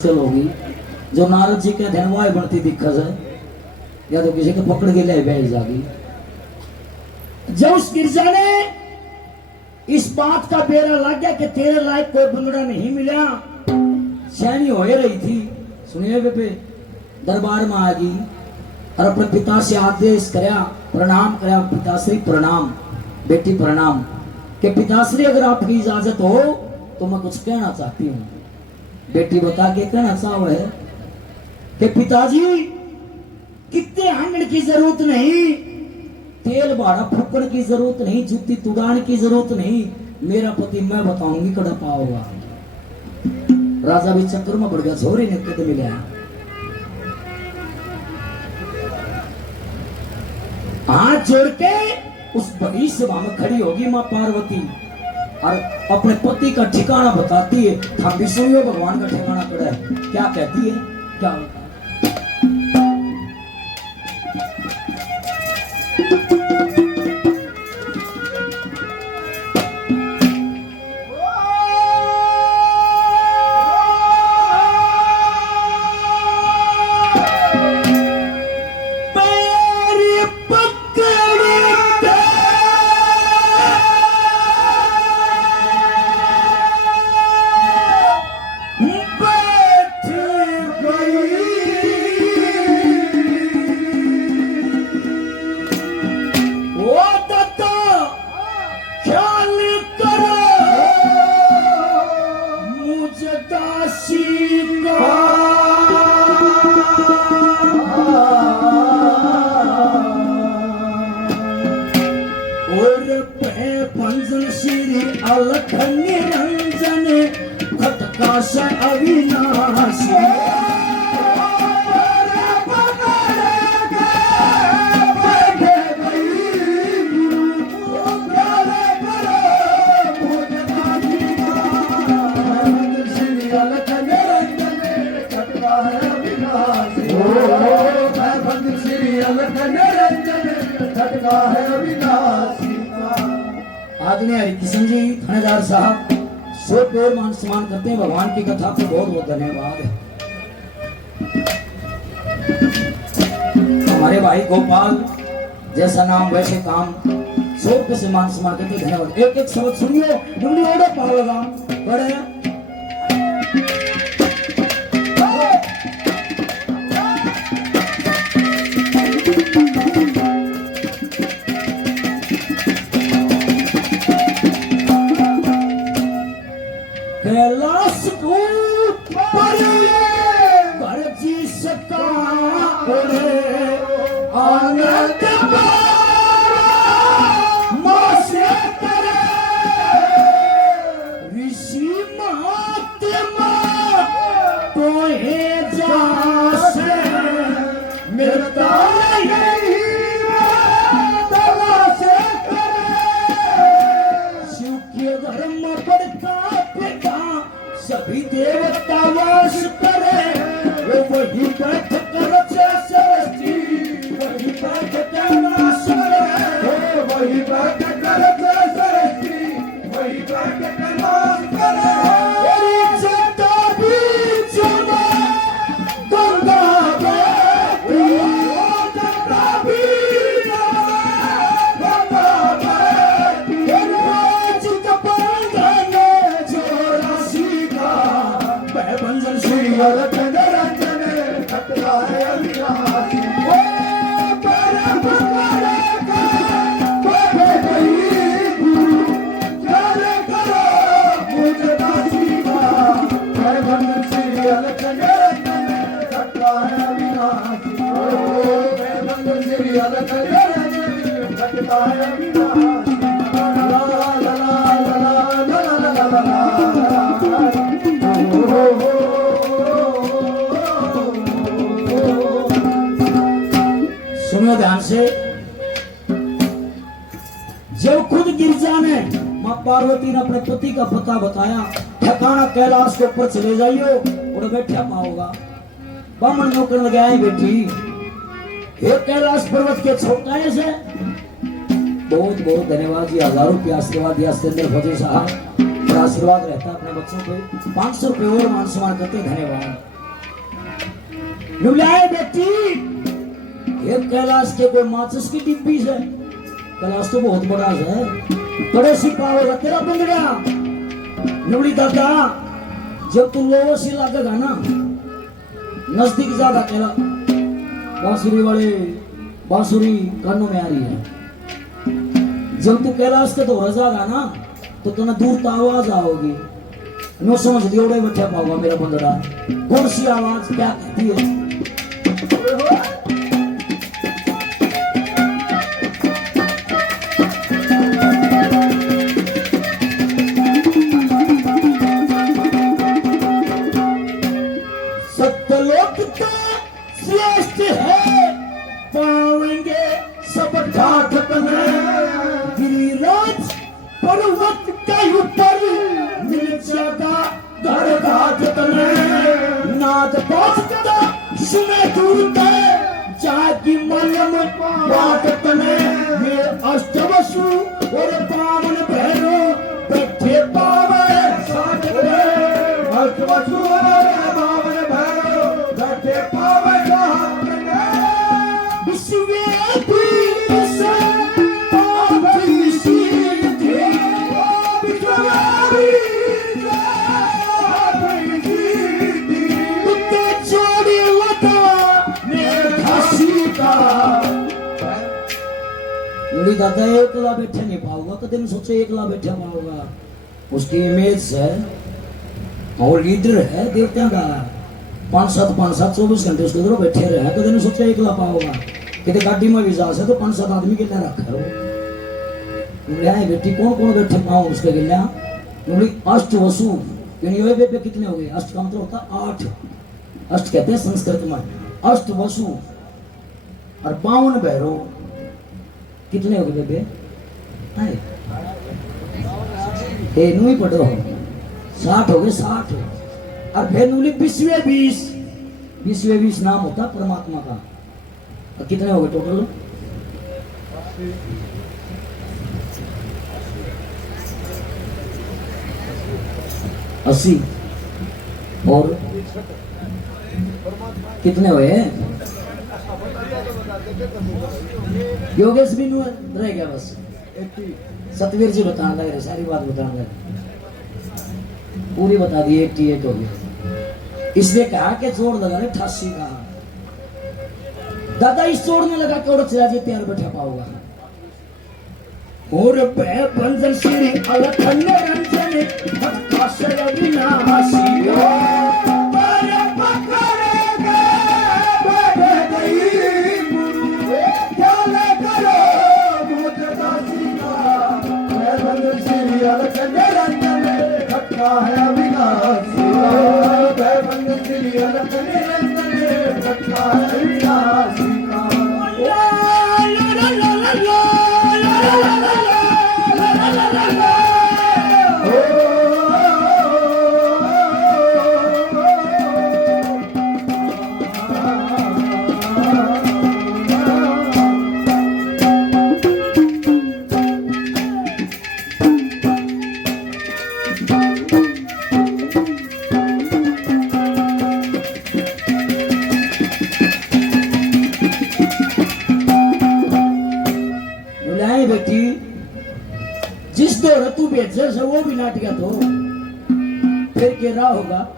होगी जो नारद जी के धनवाय बनती दिक्कत है या तो किसी को पकड़ के ले बैठ जागी। जब उस गिरजा ने इस बात का बेरा लग गया कि तेरे लायक कोई बंगड़ा नहीं मिला, सैनी हो रही थी, सुनिए बेटे दरबार में आ गई और अपने पिता से आदेश कराया, प्रणाम कराया, पिताश्री प्रणाम, बेटी प्रणाम, कि पिताश्री अगर आपकी इजाजत हो तो मैं कुछ कहना चाहती हूँ। बेटी बता के कहना चाहो है कि पिताजी कितने आंगन की जरूरत नहीं, तेल भाड़ा फूकण की जरूरत नहीं, जूती तुड़ाने की जरूरत नहीं, मेरा पति मैं बताऊंगी कड़ा पाओगा। राजा भी चक्कर में बढ़ गया, छोरी ने कद मिला, हाथ जोड़ के उस बड़ी सभा में खड़ी होगी मां पार्वती और अपने पति का ठिकाना बताती है। हम भी सुनियो भगवान का ठिकाना पड़ा है, क्या कहती है, क्या होता है। निरंजन खटका से अविनाशी आदरणीय हरिकिशन जी थानेदार साहब सो पेड़ मान सम्मान करते हैं। भगवान की कथा को बहुत बहुत धन्यवाद है। हमारे भाई गोपाल जैसा नाम वैसे काम, 100 रुपये से मान सम्मान करते हैं, धन्यवाद। एक एक शब्द सुनियो, डुंगली ओढ़े पाओगा बड़े कैलाश पर भरजी सका आनंद मासे करे ऋषि महात्मा तो हे जासे मिलता नहीं तलाशे करे शिव के धर्म पड़ता सभी देवता वास करे, वो वही बैठ कर सरस्वती, वही बैठ कर वास करे, वही बैठ कर सरस्वती, वही बैठ कर वास करे। चंदा बीच में गंगा बहती, चंदा बीच में गंगा बहती, चित बंधन श्री अलख निरंजन खटका है अविनाशी। ओ परम का बाबे गई गुरु चल करो मुझ दासी का, मैं बंधन श्री अलख निरंजन खटका है अविनाशी। ओ मैं बंधन श्री अलख निरंजन खटका है अविनाशी। ला ला ला ला ला ला ला ला सुनो ध्यान से। जब खुद गिरजा ने मां पार्वती ने अपने पति का पता बताया, ठिकाना कैलाश के ऊपर चले जाइयो और बैठा पाओगा। बामन नौकर लगे आए बेटी, हे कैलाश पर्वत के छोटा से बहुत बहुत धन्यवाद जी, 1000 रुपया आशीर्वाद दिया। सुंदर फौजी साहब आशीर्वाद रहता है अपने बच्चों पे। 500 रुपये और मान सम्मान करते, धन्यवाद। नुलाए बेटी, एक कैलाश के कोई माचिस की डिब्बी है, कैलाश तो बहुत बड़ा है, बड़े सी पावेगा तेरा बंगड़ा। नुबड़ी दादा, जब तू लोगों से लगेगा ना, नजदीक जाएगा तेरा बांसुरी वाले, बांसुरी कानों में आ रही है। जब तू कैलाश के तो रजागा ना, तो तुम्हें दूर तो आवाज आओगी, नो समझ लियो उड़े बैठा पाऊंगा मेरा बंदड़ा। कौन सी आवाज क्या कहती है? सत्यलोक का श्रेष्ठ है, पाएंगे सब ठाठ में। गिरिराज पर्वत के ऊपर मिल जाएगा घर घाट में। नाद बाजता सुने दूर के, जागी मलम बाटत में। ये अष्टवसु और बावन भैरव बैठे पावे साथ में। अष्टवसु और बावन भैरव बैठे पावे साथ में। विश्व दादा एकला बैठे नहीं पाऊंगा, कदे नहीं सोचे एकला बैठे पाऊंगा। उसकी इमेज है और लीडर है देवता का, 5-7 24 घंटे उसके उधर बैठे रहे, कदे नहीं सोचे एकला पाऊंगा। कितने गाड़ी में भी जा से तो 5-7 आदमी के लिए रखा है बेटी। कौन कौन बैठे पाऊँ उसके गिल्या? अष्ट वसु यानी पे कितने हो गए? अष्ट का मतलब होता 8, अष्ट कहते हैं संस्कृत में। अष्ट वसु और 52 भैरव कितने हो गए बेबे? नू ही पढ़ो, 60 हो गए, 60। और फिर नूली 20 नाम होता परमात्मा का। और कितने हो गए टोटल? 80। और कितने हुए? योगेश भी रह गया बस। सतवीर जी बताने लगे, सारी बात बताने लगे, पूरी बता दी। 88 हो गया। इसने कहा कि जोड़ लगा 88 का। दादा इस जोड़ में लगा के और चला जी प्यार बैठा पाऊंगा। और बंधन श्री अलखन रंजन भक्ताशय विनाशी है अविनाशी बंधन श्री अलखन रंजन भक्ताशय विनाशी का। जिस दो ऋतु बेचर से वो भी नाट गया तो फिर के रहा होगा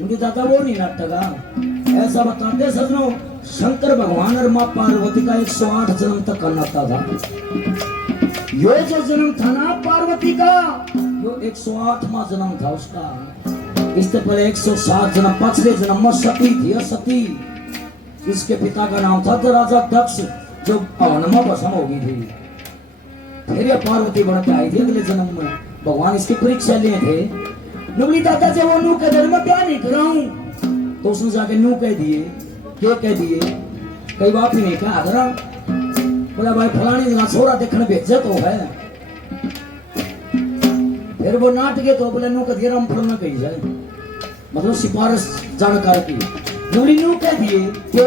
उनके दादा वो नहीं नाटका। ऐसा बताते सजनों, शंकर भगवान और माँ पार्वती का 108 जन्म तक का नाता था। यो जो जन्म था ना पार्वती का, यो 108वां जन्म था उसका। इससे पहले 107 जन्म, पिछले जन्म में सती थी। सती इसके पिता का नाम था तो राजा दक्ष, जो हवन में भस्म हो गई थी। फिर ये पार्वती बन के आई थी अगले जन्म में। भगवान इसकी परीक्षा लिए थे। नुबली दादा जब वो नू के धर्म में क्या नहीं कराऊं, तो उसने जाके नू कह दिए। क्या कह दिए? कई बात ही नहीं कहा करा। बोला भाई फलानी जगह छोरा देखने भेजे तो है। फिर वो नाट गए तो बोले नू कह दिए राम फलना कही जाए, मतलब सिफारिश जानकार की। नुबली नू कह दिए कि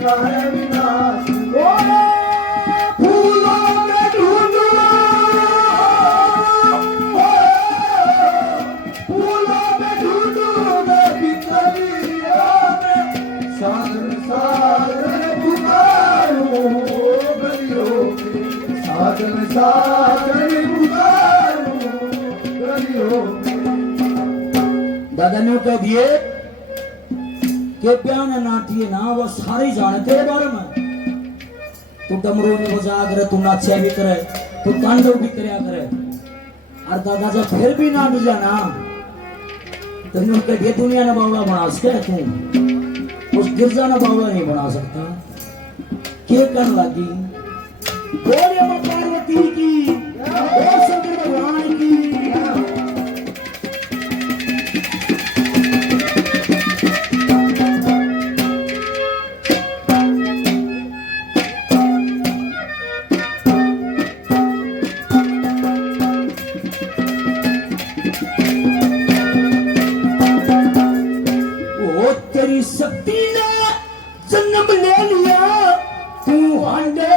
करता है विनाश। ओ फूलों में ढूंढो, फूलों में ढूंढो मैं भिखारियों में, साधन साधन पुकारूं गलियों में, साधन साधन पुकारूं गलियों में। दादा ने कह दिए कि प्यान नाटिए ना वो सारे जाने तेरे बारे में। तू डमरू में बजा करे, तू नाचा भी करे, तू तांडव भी करया करे, और दादा जब फिर भी ना मिल जाना तो यूं कह दिए दुनिया ने बावला बना सके, तू उस गिरजा ने बावला नहीं बना सकता। क्या कर लगी बोले मां पार्वती की और शंकर भगवान की। तेरी शक्ति ने जन्म ले लिया, तू हांडे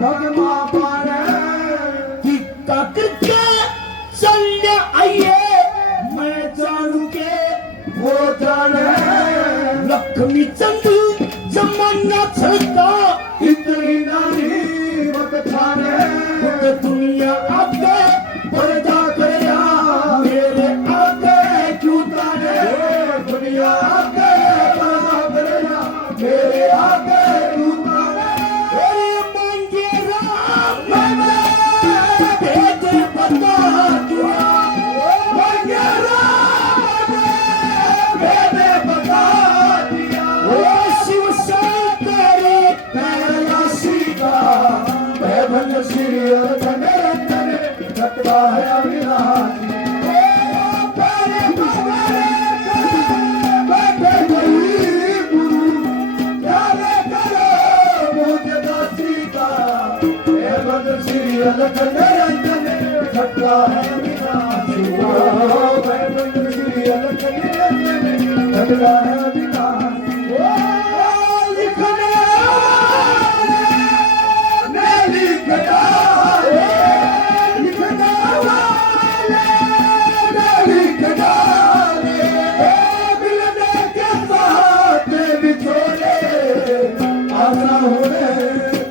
भगमा पारे कि काकर के चलने आइए, मैं जानू के वो जाने लक्ष्मी चंद जमाना चलता, इतनी नारी मत छाने, तो दुनिया आगे पर्दा करया, मेरे आगे क्यों ताने, दुनिया आगे पर्दा करेगा, मेरे आगे क्यों ताने। अरे मांगे राम भेद बता दिया, मांगे राम मैंने बता दिया, ओ शिव शंकर कैलाशी का मैं भंग श्री रंजन घटता है अविनाशी। प्यारे बैठे गई गुरु, प्यारे करो मुझे दासी का, मैं भंग श्री रंजन घटता है अविनाशी। मैं भंग श्री रंजन घटता है अविनाशी। लिखने मैं लिखना लिखना वाले मैं लिखना मिलने के साथ बिछोड़े, आशा होने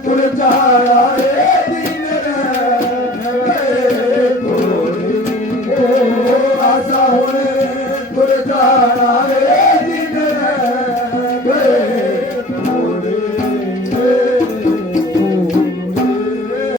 तुल चारा दिन आशा होने तुल चारा